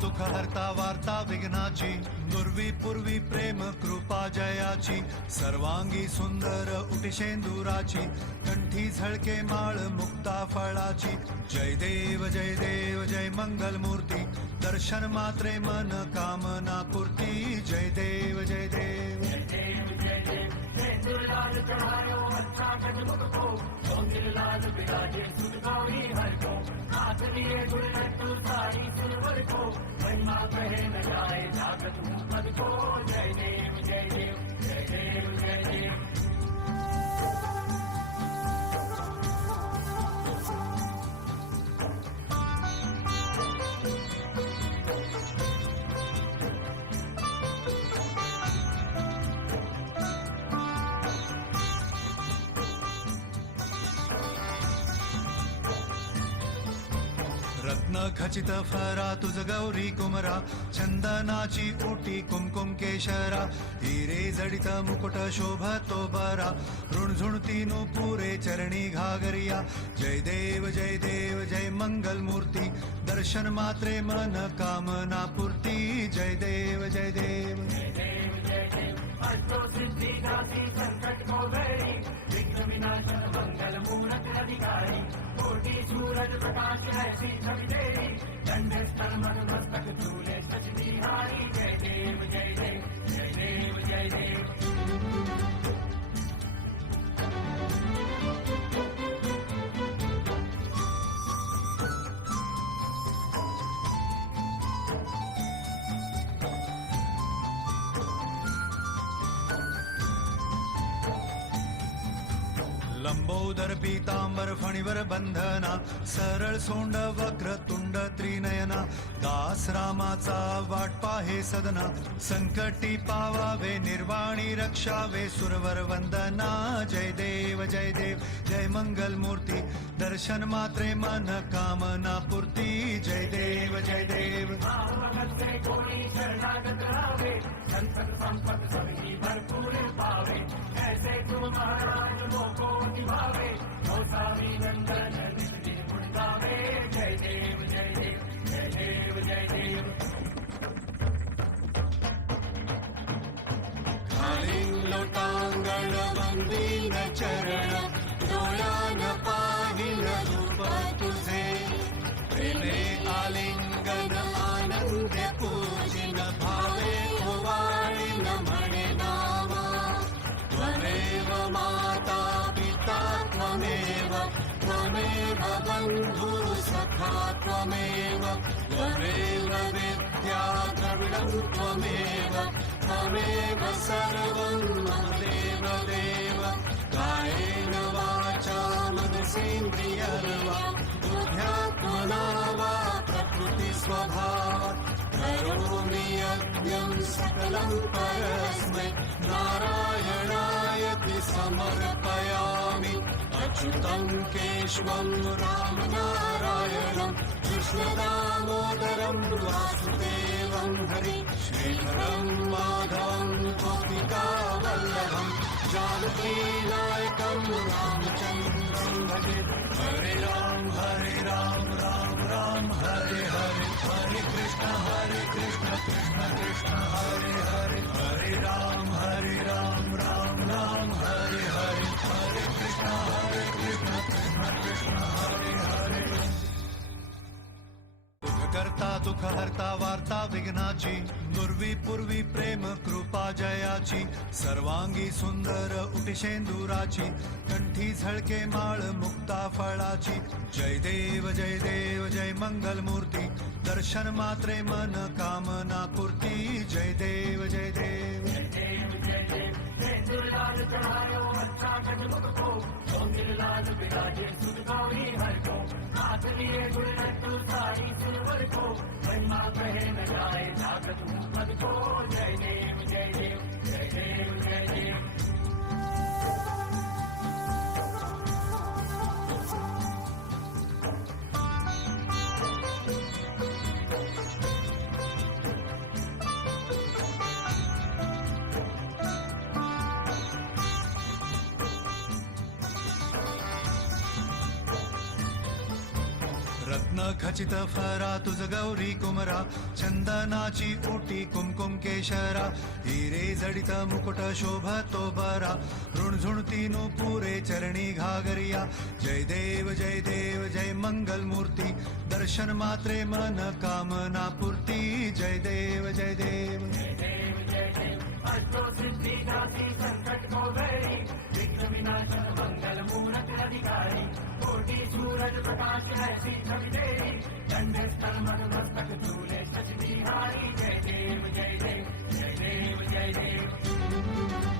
दुःख हरता वार्ता विघ्नाची, नुर्वी पूर्वी प्रेम कृपा जयाची, सर्वांगी सुंदर उटिशेंदुराची, कंठी झळके माळ मुक्ता फळाची. जय देव जय मंगल मूर्ती, दर्शन मात्रे मन कामना पूर्ती. जय देव जय देव लाल चढ़ायो अच्छा गजमुख को, सोंगिल लाल बिराजे सुध गौरी हर को, हाथ लिए गुण लड्डू सारी सिरवर को, महिमा कहे न जाए जागत पद को. जय देव जय देव जय देव जय देव. रत्न खचित फरा तुझ गौरी कुमरा, चंदनाची ओटी कुमकुम केशरा, हिरे जडित मुकुट शोभतो बरा, ऋणझुणतीनु पुरे चरणी घागरिया. जय देव जय मंगल मूर्ती, दर्शन मात्रे मन कामना पूर्ती. जय देव जय देव अष्टो सिद्धि दासी संकट को गई, विघ्न विनाशन मंगल मूरत अधिकारी, कोटि सूरज प्रकाश ऐसी छवि तेरी, दंड स्थल मद मस्तक चूले सच बिहारी. जय देव जय देव जय देव जय देव. लंबोदर पीतांबर फणीवर बंधना, सरळ सोंड वक्र तुंड त्रिनयना, दास रामाचा वाट पाहे सदना, संकटी पावावे निर्वाणी रक्षावे सुरवर वंदना. जय देव जय मंगल मूर्ती, दर्शन मात्रे मन कामना पूर्ती. जय देव जय देव. से कोई शरणागत रावे, संपत संपत सभी भरपूर पावे, ऐसे तुम महाराज मोको निभावे, गौसावी नंदन निधि गुण गावे. जय देव जय देव जय देव जय देव. लोटांगण वंदीन चरण, डोळ्यान पाहिन रूप तुझे, प्रेमे आलिंगन आनंद पूजिन, भावे ओवाळीन म्हणे नामा. त्वमेव माता पिता त्वमेव, त्वमेव बंधु सखा त्वमेव, त्वमेव विद्या द्रविणं त्वमेव, त्वमेव सर्वं मम देव देव. कायेन वाचा मनसेन्द्रियर्वा, बुद्ध्यात्मना वा प्रकृति स्वभाव, करोमि यज्ञं सकलं परस्मै, नारायणायति समर्पयामि. अच्युतं केशवं रामनारायणं, कृष्णदामोदरं वासुदेवं हरि, श्रीधरं माधवं गोपिकावल्लभं, जानकीनायकं रामचन्द्रं भजे. हरे राम राम राम हरे हरे, हरे कृष्ण कृष्ण कृष्ण हरे हरे, हरे राम राम राम हरे हरे, हरे कृष्ण कृष्ण कृष्ण हरे हरे. करता दुःख हरता वार्ता विघ्नाची, नुर्वी पूर्वी प्रेम कृपा जयाची, सर्वांगी सुंदर उटिशेंदुराची, कंठी झळके माळ मुक्ता फळाची. जय देव जय मंगल मूर्ती, दर्शन मात्रे मन कामना पूर्ती. जय देव जय देव लाल चढ़ायो अच्छा गजमुख को, सोंगिल लाल बिराजे सुध गौरी हर को, हाथ लिए गुण लड्डू सारी सिरवर को, महिमा कहे न जाए जागत पद को. जय देव जय देव जय देव जय देव. रत्न रत्न खचित फरा तुझ गौरी कुमरा चंदनाची ओटी कुमकुम केशरा हिरे जडित मुकुट शोभतो बरा ऋणझुणती पुरे चरणी घागरिया जय देव जय मंगल मूर्ती दर्शन मात्रे मन कामना पूर्ती जय देव जय देव अष्टो सिद्धि दाती संकट को गई विघ्न विनाशन मंगल मूरत अधिकारी कोटि सूरज प्रकाश ऐसी छवि तेरी दंड स्थल मद मस्तक झूले सच बिहारी जय देव जय देव जय देव जय देव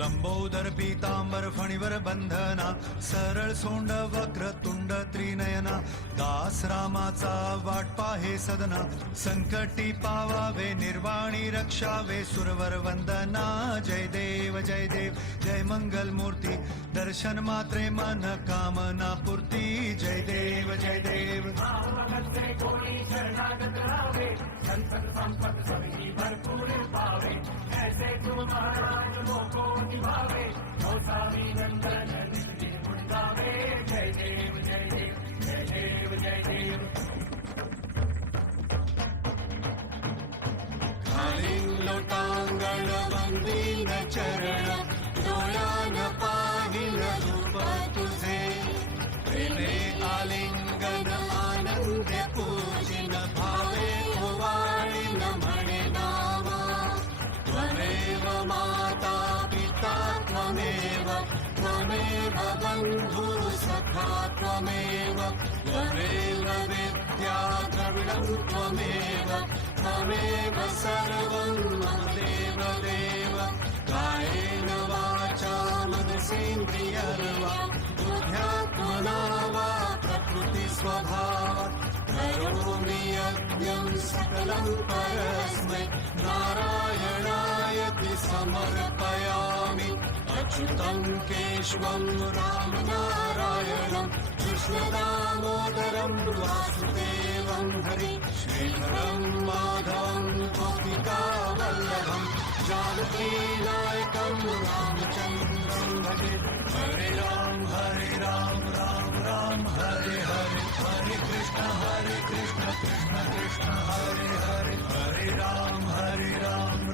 लंबोदर पीतांबर फणीवर बंधना सरळ सोंड वक्र तुंड त्रिनयना दास रामाचा वाट पाहे सदना संकटी पावावे निर्वाणी रक्षावे सुरवर वंदना जय देव जय मंगल मूर्ती दर्शन मात्रे मन कामना पूर्ती जय देव जय देव भगत से कोई शरणागत रावे संतन संपत सभी भरपूर पावे ऐसे तुम महाराज मोको निभावे गौसावी नंदन निधि मुंडावे जय देव जय देव जय देव जय देव लोटांगण वंदीन चरण डोळ्यान पाहिल रूप तुझे प्रेमे आलिंगन आनंद पूजिन भावे ओवाळीन म्हणे नामा त्वमेव माता पिता त्वमेव बंधु सखा त्वमेव विद्या द्रविणं त्वमेव सर्वं देव देव कायेन वाचा मनसेन्द्रियर्वा बुद्ध्यात्मना वा प्रकृति स्वभावात् करोमि यज्ञं सकलं परस्मै नारायणायति समर्पयामि अच्युतं केशवं रामनारायणं कृष्णदामोदरं वासुदेवं हरि श्रीधरं माधवं गोपिकावल्लभं जानकीनायकं रामचन्द्रं भजे हरे राम राम राम हरे हरे हरे कृष्ण कृष्ण कृष्ण हरे हरे हरे राम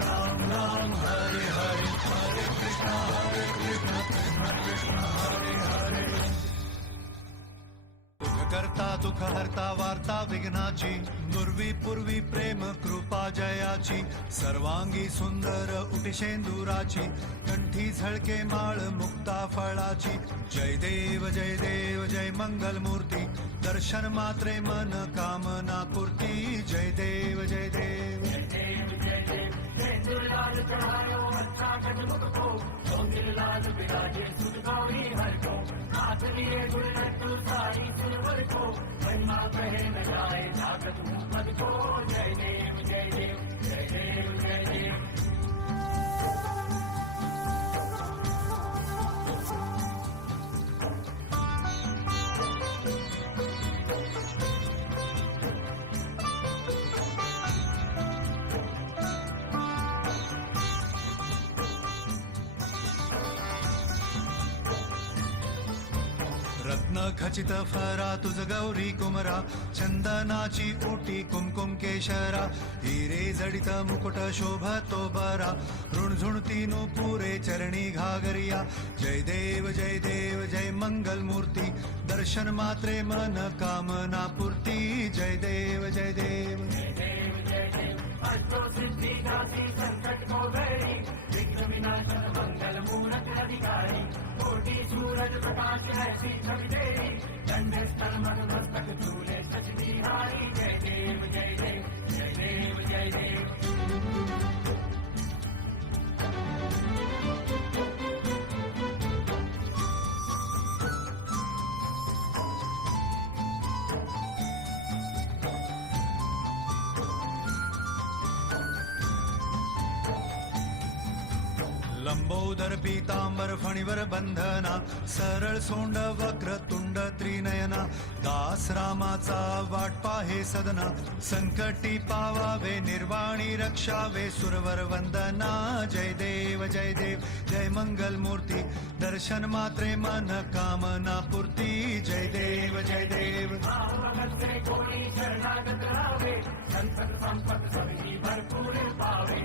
राम राम हरे हरे हरे कृष्ण कृष्ण कृष्ण हरे हरे करता दुःख हरता वार्ता विघ्नाची नुर्वी पूर्वी प्रेम कृपा जयाची सर्वांगी सुंदर उटिशेंदुराची कंठी झळके माळ मुक्ता फळाची जय देव जय मंगल मूर्ती दर्शन मात्रे मन कामना पूर्ती जय देव जय देव लाल चढ़ायो अच्छा गजमुख को सौंदर्य लाल विराजे सुध गौरी हर को हाथ लिए गुलटू साड़ी सिलवर को महिमा कहे न जाए जागत पद को जय देव जय देव जय देव जय देव रत्न खचित फरा तुझ गौरी कुमरा चंदनाची ओटी कुमकुम केशरा हिरे जडित मुकुट शोभतो बरा ऋणझुणती पुरे चरणी घागरिया जय देव जय मंगल मूर्ती दर्शन मात्रे मन कामना पूर्ती जय देव जय देव अष्टो सिद्धि दाती संकट को गई विघ्न विनाशन मंगल मूरत अधिकारी कोटि सूरज प्रकाश ऐसी छवि तेरी दंड स्थल मद मस्तक झूले सच बिहारी जय देव जय देव जय देव जय देव लंबोदर पीतांबर फणीवर बंधना सरळ सोंड वक्र तुंड त्रिनयना दास रामाचा वाट पाहे सदना संकटी पावावे निर्वाणी रक्षावे सुरवर वंदना जय देव जय मंगल मूर्ती दर्शन मात्रे मन कामना पूर्ती जय देव भावभक्ते कोणी शरणागत राहावे संतत संपत सगळी भरपूर पावे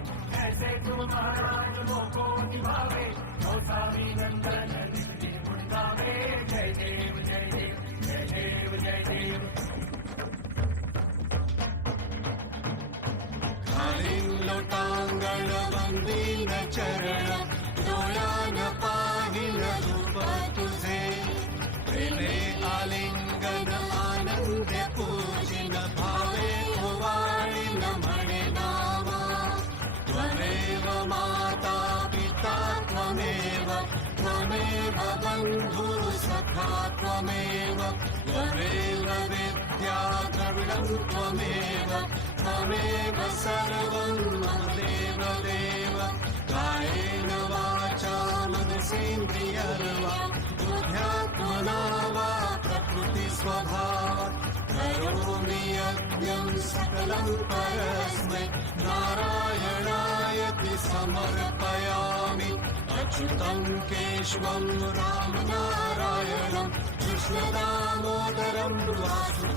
ऐसे तुम महाराज मोको निभावे गोसावी नंदन नित्य गुण गावे जय देव जय देव जय देव जय देव खालील लोटांगण वंदीन चरण डोळ्यान पाहिल रूप तुझे प्रेमे आलिंगन आनंद पूजिन भावे ओवाळीन म्हणे नामा त्वमेव माता पिता त्वमेव त्वमेव बंधु सखा त्वमेव त्वमेव विद्या द्रविणं त्वमेव त्वमेव सर्वं मदेव देव कायेन वाचा मनसेन्द्रियर्वा बुद्ध्यात्मना वा प्रकृति स्वभावात् करोमि यज्ञं सकलं परस्मै नारायणायति समर्पयामि अच्युतं केशवं रामनारायणं कृष्णदामोदरं वासुदेवं